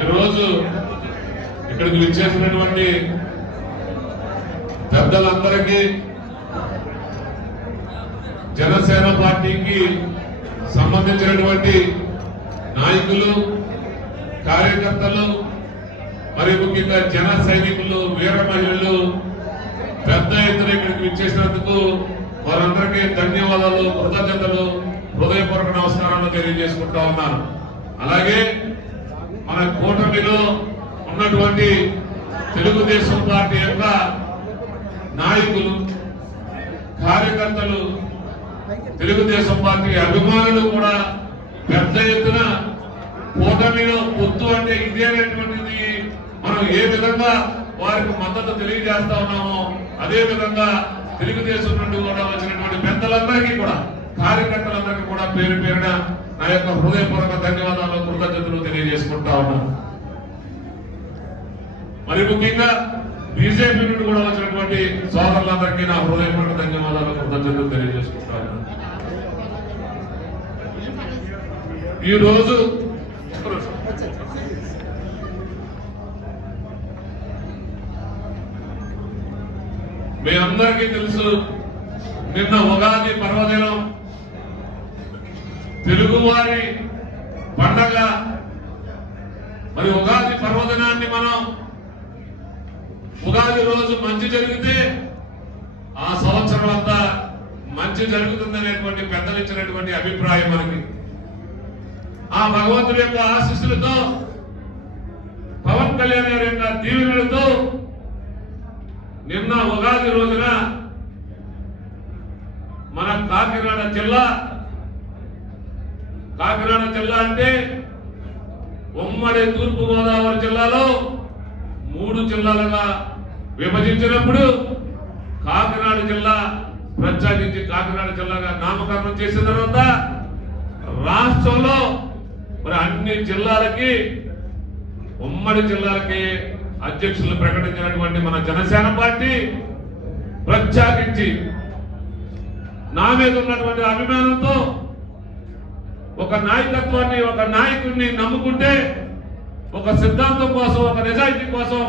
ఈరోజు ఇక్కడికి విచ్చేసినటువంటి పెద్దలందరికీ, జనసేన పార్టీకి సంబంధించినటువంటి నాయకులు, కార్యకర్తలు, మరి ముఖ్యంగా జన సైనికులు, వీర మహిళలు పెద్ద ఎత్తున ఇక్కడికి విచ్చేసినందుకు వారందరికీ ధన్యవాదాలు, కృతజ్ఞతలు, హృదయపూర్వక నమస్కారాలు తెలియజేసుకుంటా ఉన్నాను. అలాగే మన కూటమిలో ఉన్నటువంటి తెలుగుదేశం పార్టీ యొక్క నాయకులు, కార్యకర్తలు, తెలుగుదేశం పార్టీ అభిమానులు కూడా పెద్ద ఎత్తున కూటమిలో పొత్తు అంటే ఇదేనటువంటిది మనం ఏ విధంగా వారికి మద్దతు తెలియజేస్తా ఉన్నామో అదే విధంగా తెలుగుదేశం నుండి కూడా వచ్చినటువంటి పెద్దలందరికీ కూడా, కార్యకర్తలందరికీ కూడా పేరు పేరున నా యొక్క హృదయపూర్వక ధన్యవాదాలు, కృతజ్ఞతలు తెలియజేసుకుంటా ఉన్నాను. మరి ముఖ్యంగా బీజేపీ నుండి కూడా వచ్చినటువంటి సోదరులందరికీ నా హృదయపూర్వక ధన్యవాదాలు, కృతజ్ఞతలు తెలియజేసుకుంటా ఉన్నాను. ఈ రోజు మీ అందరికీ తెలుసు, నిన్న ఉగాది పర్వదినం, తెలుగువారి పండగ. మరి ఉగాది పర్వదినాన్ని మనం ఉగాది రోజు మంచి జరిగితే ఆ సంవత్సరం అంతా మంచి జరుగుతుందనేటువంటి పెద్దలు ఇచ్చినటువంటి అభిప్రాయం మనకి. ఆ భగవంతుడి యొక్క ఆశీస్సులతో, పవన్ కళ్యాణ్ గారి యొక్క దీవెనలతో నిన్న ఉగాది రోజున మన కాకినాడ జిల్లా అంటే ఉమ్మడి తూర్పు గోదావరి జిల్లాలో 3 జిల్లాలుగా విభజించినప్పుడు కాకినాడ జిల్లా ప్రత్యేకించి కాకినాడ జిల్లాగా నామకరణం చేసిన తర్వాత రాష్ట్రంలో మరి అన్ని జిల్లాలకి, ఉమ్మడి జిల్లాలకి అధ్యక్షులు ప్రకటించినటువంటి మన జనసేన పార్టీ ప్రత్యేకించి నా మీద ఉన్నటువంటి అభిమానంతో ఒక నాయకత్వాన్ని, ఒక నాయకుడిని నమ్ముకుంటే, ఒక సిద్ధాంతం కోసం, ఒక నిజాయితీ కోసం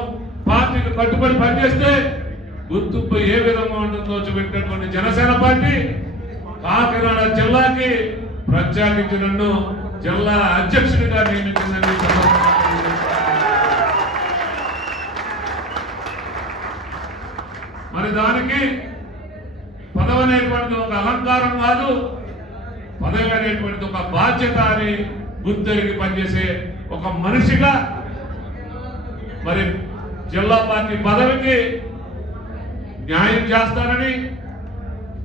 పార్టీకి కట్టుబడి పనిచేస్తే గుర్తింపు ఏ విధంగా ఉంటుందో చూపెట్టినటువంటి జనసేన పార్టీ కాకినాడ జిల్లాకి ప్రత్యేకించి నన్ను జిల్లా అధ్యక్షుడిగా నియమించిందని. మరి దానికి పదవి అనేటువంటిది ఒక అలంకారం కాదు, పదవి అనేటువంటిది ఒక బాధ్యత అని గుర్తెరిగి పనిచేసే ఒక మనిషిగా మరి జిల్లా పార్టీ పదవికి న్యాయం చేస్తానని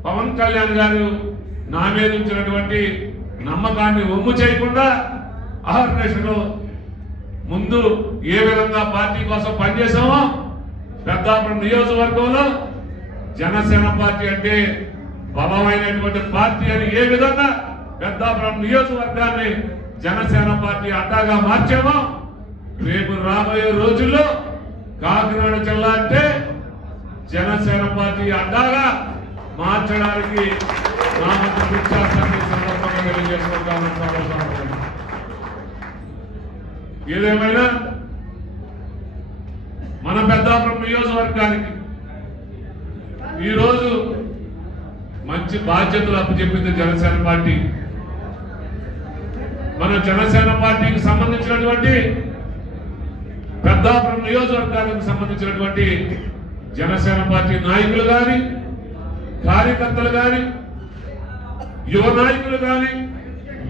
పవన్ కళ్యాణ్ గారు నా మీద ఉంచినటువంటి నమ్మకాన్ని ఒమ్ము చేయకుండా అహర్నిశలో ముందు ఏ విధంగా పార్టీ కోసం పనిచేసామో పెద్దాపురం నియోజకవర్గంలో జనసేన పార్టీ అంటే బలమైనటువంటి పార్టీ అని ఏ విధంగా పెద్దాపురం నియోజకవర్గాన్ని జనసేన పార్టీ అడ్డాగా మార్చామో రేపు రాబోయే రోజుల్లో కాకినాడ జిల్లా అంటే జనసేన పార్టీ అడ్డాగా మార్చడానికి నా మధ్య విశ్వాసాన్ని సందర్భంగా తెలియజేసుకుంటాను. ఏదేమైనా మన పెద్దాపురం నియోజకవర్గానికి ఈరోజు మంచి బాధ్యతలు అప్పచెప్పింది జనసేన పార్టీ. మన జనసేన పార్టీకి సంబంధించినటువంటి పెద్దాపురం నియోజకవర్గానికి సంబంధించినటువంటి జనసేన పార్టీ నాయకులు కానీ, కార్యకర్తలు కానీ, యువ నాయకులు కానీ,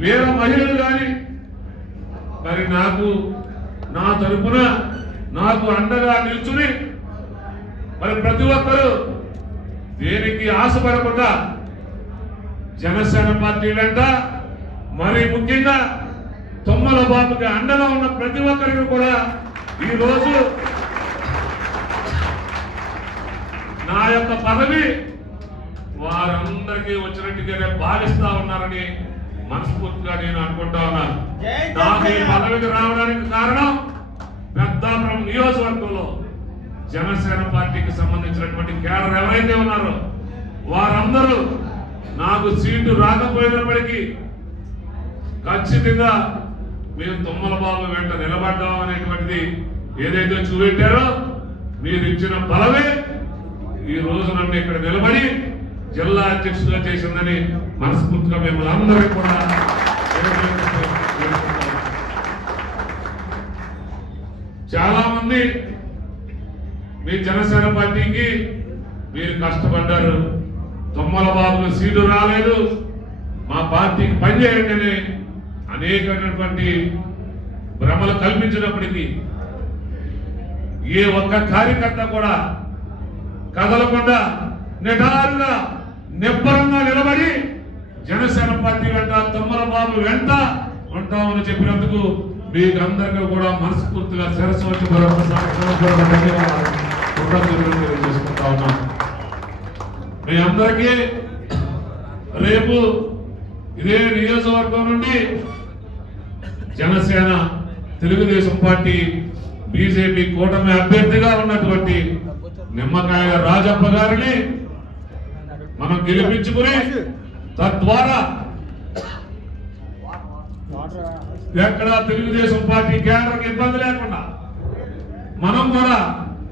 వీర మహిళలు కానీ మరి నా తరపున నాకు అండగా నిల్చుని మరి ప్రతి ఒక్కరూ దేనికి ఆశపడకుండా జనసేన పార్టీ వెంట, మరి ముఖ్యంగా తుమ్మల బాబుకి అండగా ఉన్న ప్రతి ఒక్కరికి కూడా ఈ రోజు నా యొక్క పదవి వారందరికీ వచ్చినట్టుగానే భావిస్తా ఉన్నారని మనస్ఫూర్తిగా నేను అనుకుంటా ఉన్నాను. నాకు ఈ పదవికి రావడానికి కారణం పెద్దాపురం నియోజకవర్గంలో జనసేన పార్టీకి సంబంధించినటువంటి కేడర్ ఎవరైతే ఉన్నారో వారందరూ నాకు సీటు రాకపోయినప్పటికీ ఖచ్చితంగా మేము తుమ్మల బాబు వెంట నిలబడ్డాం అనేటువంటిది ఏదైతే చూపెట్టారో మీరు ఇచ్చిన బలమే ఈ రోజు నన్ను ఇక్కడ నిలబడి జిల్లా అధ్యక్షుడిగా చేసిందని మనస్ఫూర్తిగా మిమ్మల్ని అందరికీ కూడా చాలా మంది మీ జనసేన పార్టీకి మీరు కష్టపడ్డారు, తుమ్మల బాబుకు సీటు రాలేదు, మా పార్టీకి పనిచేయండి అని అనేకమైనటువంటి భ్రమలు కల్పించినప్పటికీ ఏ ఒక్క కార్యకర్త కూడా కదలకుండా నిటారుగా నిబ్బరంగా నిలబడి జనసేన పార్టీ వెంట తుమ్మల బాబు వెంట ఉంటామని చెప్పినందుకు మీకు అందరికీ కూడా మనస్ఫూర్తిగా శిరస్సు వచ్చి తెలియజేసుకుంటా ఉన్నాం. మీ అందరికీ రేపు ఇదే నియోజకవర్గం నుండి జనసేన తెలుగుదేశం పార్టీ బీజేపీ కూటమి అభ్యర్థిగా ఉన్నటువంటి నిమ్మకాయ రాజప్ప గారిని మనం గెలిపించుకుని తద్వారా ఎక్కడ తెలుగుదేశం పార్టీ కేంద్రానికి ఇబ్బంది లేకుండా మనం కూడా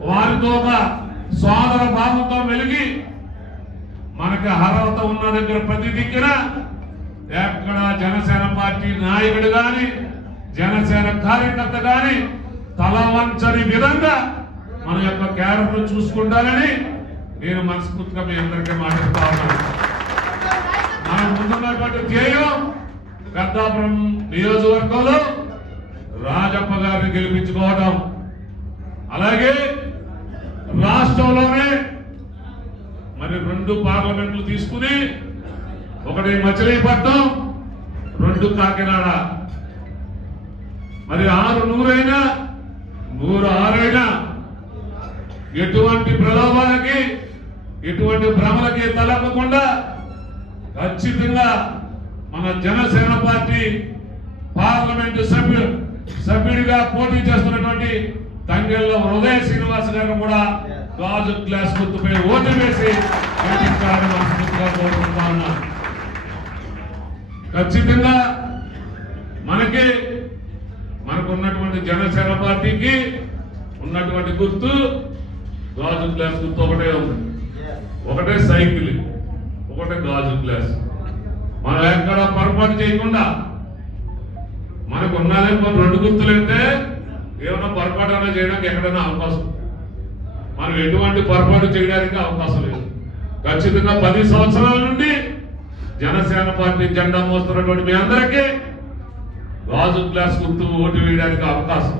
వారితో ఒక సోదర భావంతో వెలిగి మనకి అర్హత ఉన్న దగ్గర ప్రతి దిక్కున ఎక్కడ జనసేన పార్టీ నాయకుడు గాని జనసేన కార్యకర్త గాని తల వంచని విధంగా మన యొక్క క్యారెక్టర్ చూసుకుంటానని నేను మనస్ఫూర్తిగా మీ అందరికీ మాట్లాడుతా ఉన్నాను. మనం ముందున్నటువంటి ధ్యేయం పెద్దాపురం నియోజకవర్గంలో రాజప్ప గారిని గెలిపించుకోవడం, అలాగే రాష్ట్రంలోనే మరి 2 పార్లమెంట్లు తీసుకుని ఒకటి మచిలీపట్నం, 2 కాకినాడ, మరి 6 నూరైనా 100 6 ఎటువంటి ప్రలోభాలకి ఎటువంటి భ్రమలకి తలపకుండా ఖచ్చితంగా మన జనసేన పార్టీ పార్లమెంటు సభ్యుడిగా పోటీ చేస్తున్నటువంటి తంగెళ్ళ హృదయ శ్రీనివాస్ గారు కూడా గాజు గ్లాస్ గుర్తుపై ఓటు వేసి మనస్ఫూర్తిగా కోరుకుంటా ఉన్నారు. ఖచ్చితంగా మనకున్నటువంటి జనసేన పార్టీకి ఉన్నటువంటి గుర్తు గాజు గ్లాస్ గుర్తు ఒకటే ఉంది, ఒకటే సైకిల్, ఒకటే గాజు గ్లాస్. మనం ఎక్కడ పొరపాటు చేయకుండా మనకు ఉన్నదే 2 గుర్తులు అంటే ఏమైనా పొరపాటు చేయడానికి ఎక్కడైనా అవకాశం, మనం ఎటువంటి పొరపాటు చేయడానికి అవకాశం లేదు. ఖచ్చితంగా 10 సంవత్సరాల నుండి జనసేన పార్టీ జెండా మోస్తున్నటువంటి మీ అందరికీ గాజు గ్లాస్ గుర్తు ఓటు వేయడానికి అవకాశం.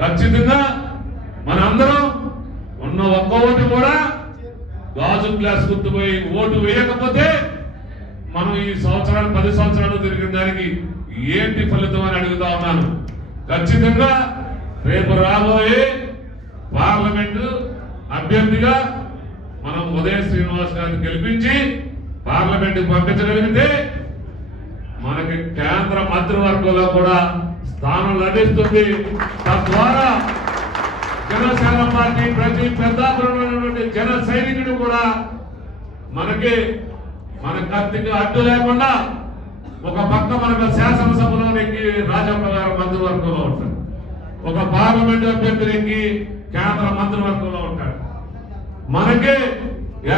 ఖచ్చితంగా మనందరం ఉన్న ఒక్క ఓటు కూడా గాజు గ్లాస్ గుర్తుపోయి ఓటు వేయకపోతే మనం ఈ 10 సంవత్సరాలు తిరిగిన దానికి ఏంటి ఫలితం అని అడుగుతా ఉన్నాను. ఖచ్చితంగా రేపు రాబోయే పార్లమెంటు అభ్యర్థిగా మనం ఉదయ శ్రీనివాస్ గారిని గెలిపించి పార్లమెంటుకు పంపించగలిగితే మనకి కేంద్ర మంత్రివర్గంలో కూడా స్థానం లభిస్తుంది. తద్వారా జనసేన పార్టీ ప్రతి పెద్దాపురంలో జన సైనికుడు కూడా మన కత్తికి అడ్డు లేకుండా ఒక పక్క మనకు శాసనసభలోనికి రాజప్ప గారు మంత్రివర్గంలో ఉంటాడు, ఒక పార్లమెంట్ అభ్యర్థులకి కేంద్ర మంత్రివర్గంలో ఉంటాడు. మనకి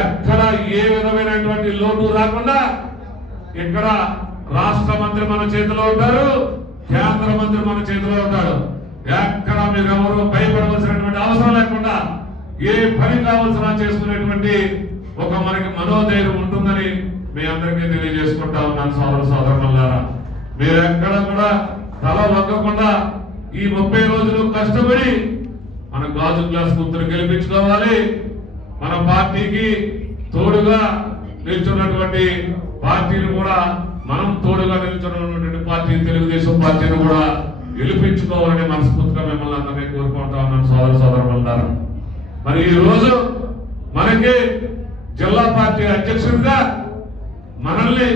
ఎక్కడ ఏ విధమైనటువంటి లోటు రాకుండా ఇక్కడ రాష్ట్ర మంత్రి మన చేతిలో ఉంటారు, కేంద్ర మంత్రి మన చేతిలో ఉంటాడు. ఎక్కడ మీరు ఎవరు భయపడవలసినటువంటి అవసరం లేకుండా ఏ పని కావాల్సిన చేసుకునేటువంటి ఒక మనకి మనోధైర్యం ఉంటుందని మీ అందరికీ తెలియజేసుకుంటా ఉన్నాను. సోదరులారా, మీరు ఎక్కడ కూడా తల వంగకుండా ఈ 30 రోజులు కష్టపడి మన గాజు గ్లాస్ గుర్తులు గెలిపించుకోవాలి. మన పార్టీకి తోడుగా నిల్చున్నటువంటి పార్టీలు కూడా మనం తోడుగా నిల్చున్నటువంటి పార్టీ తెలుగుదేశం పార్టీని కూడా గెలిపించుకోవాలని మనస్ఫూర్తిగా మిమ్మల్ని అందరినీ కోరుకుంటా ఉన్నాను. సోదరులారా, మరి ఈ రోజు మనకి జిల్లా పార్టీ అధ్యక్షుడిగా మనల్ని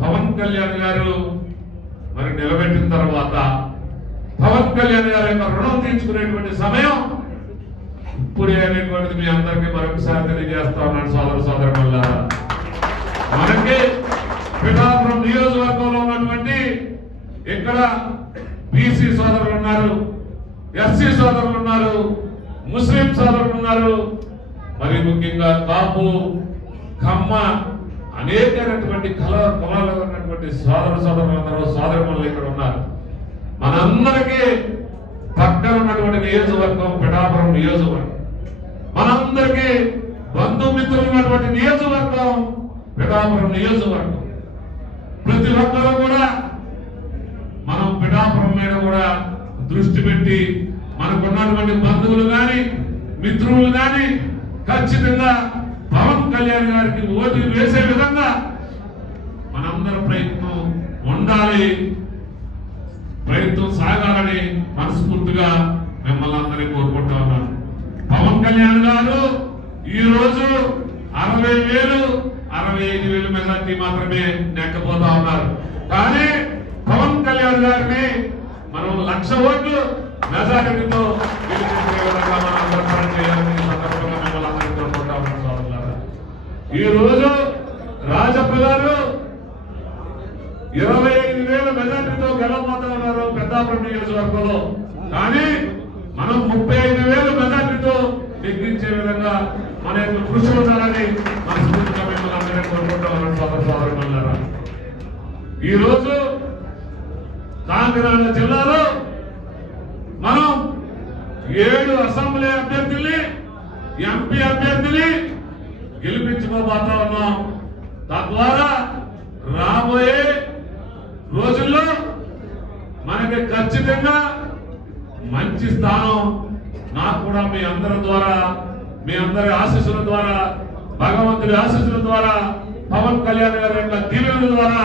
పవన్ కళ్యాణ్ గారు మరి నిలబెట్టిన తర్వాత పవన్ కళ్యాణ్ గారి యొక్క రుణం తీర్చుకునేటువంటి సమయం ఇప్పుడే అనేటువంటిది మీ అందరికీ మరొకసారి తెలియజేస్తా ఉన్నాను. సోదరులారా, మనకి పిఠాపురం నియోజకవర్గంలో ఉన్నటువంటి ఇక్కడ బీసీ సోదరులు ఉన్నారు, ఎస్సీ సోదరులు ఉన్నారు, ముస్లిం సోదరులు ఉన్నారు, మరి ముఖ్యంగా కాపు, కమ్మ అనేకమైనటువంటి కులాలు ఉన్నటువంటి సోదరులందరూ సోదరులు ఇక్కడ ఉన్నారు. మనందరికీ పక్కన ఉన్నటువంటి నియోజకవర్గం పిఠాపురం నియోజకవర్గం, మనందరికీ బంధుమిత్రులు ఉన్నటువంటి నియోజకవర్గం పిఠాపురం నియోజకవర్గం. ప్రతి ఒక్కరూ కూడా మనం పిఠాపురం మీద కూడా దృష్టి పెట్టి మనకున్నటువంటి బంధువులు కానీ మిత్రులు కానీ ఖచ్చితంగా పవన్ కళ్యాణ్ గారికి ఓటు వేసే విధంగా మనందరం ప్రయత్నం ఉండాలి, ప్రయత్నం సాగాలని మనస్ఫూర్తిగా మిమ్మల్ని అందరినీ కోరుకుంటా ఉన్నాను. పవన్ కళ్యాణ్ గారు ఈ రోజు 60,000, 65,000 మెజార్టీ మాత్రమే నెక్కపోతా ఉన్నారు. కానీ పవన్ కళ్యాణ్ గారిని మనం 1,00,000 ఓట్లు మెజారిటీతో గెలిపించే విధంగా మనం అందరం పనిచేయాలని సందర్భంగా మిమ్మల్ని అందరినీ కోరుకుంటా ఉన్నాం. సోదరులారా, ఈ రోజు రాజప్ప గారు 25,000 మెజార్టీతో గెలవబోతా ఉన్నారు పెద్దాపురం నియోజకవర్గంలో. కానీ మనం 35,000 మెజార్టీతో నెగ్గించే విధంగా మన యొక్క కృషి ఉండాలని మనస్ఫూర్తిగా మిమ్మల్ని అందరినీ కోరుకుంటా ఉన్నాం. సోదరులారా, ఈ రోజు కాకినాడ జిల్లాలో మనం 7 అసెంబ్లీ అభ్యర్థుల్ని, ఎంపీ అభ్యర్థుల్ని గెలిపించుకోబోతా ఉన్నాం. తద్వారా రాబోయే రోజుల్లో మనకి ఖచ్చితంగా మంచి స్థానం, నాకు కూడా మీ అందరి ద్వారా, మీ అందరి ఆశీస్సుల ద్వారా, భగవంతుడి ఆశీస్సుల ద్వారా, పవన్ కళ్యాణ్ గారి యొక్క దీవెనల ద్వారా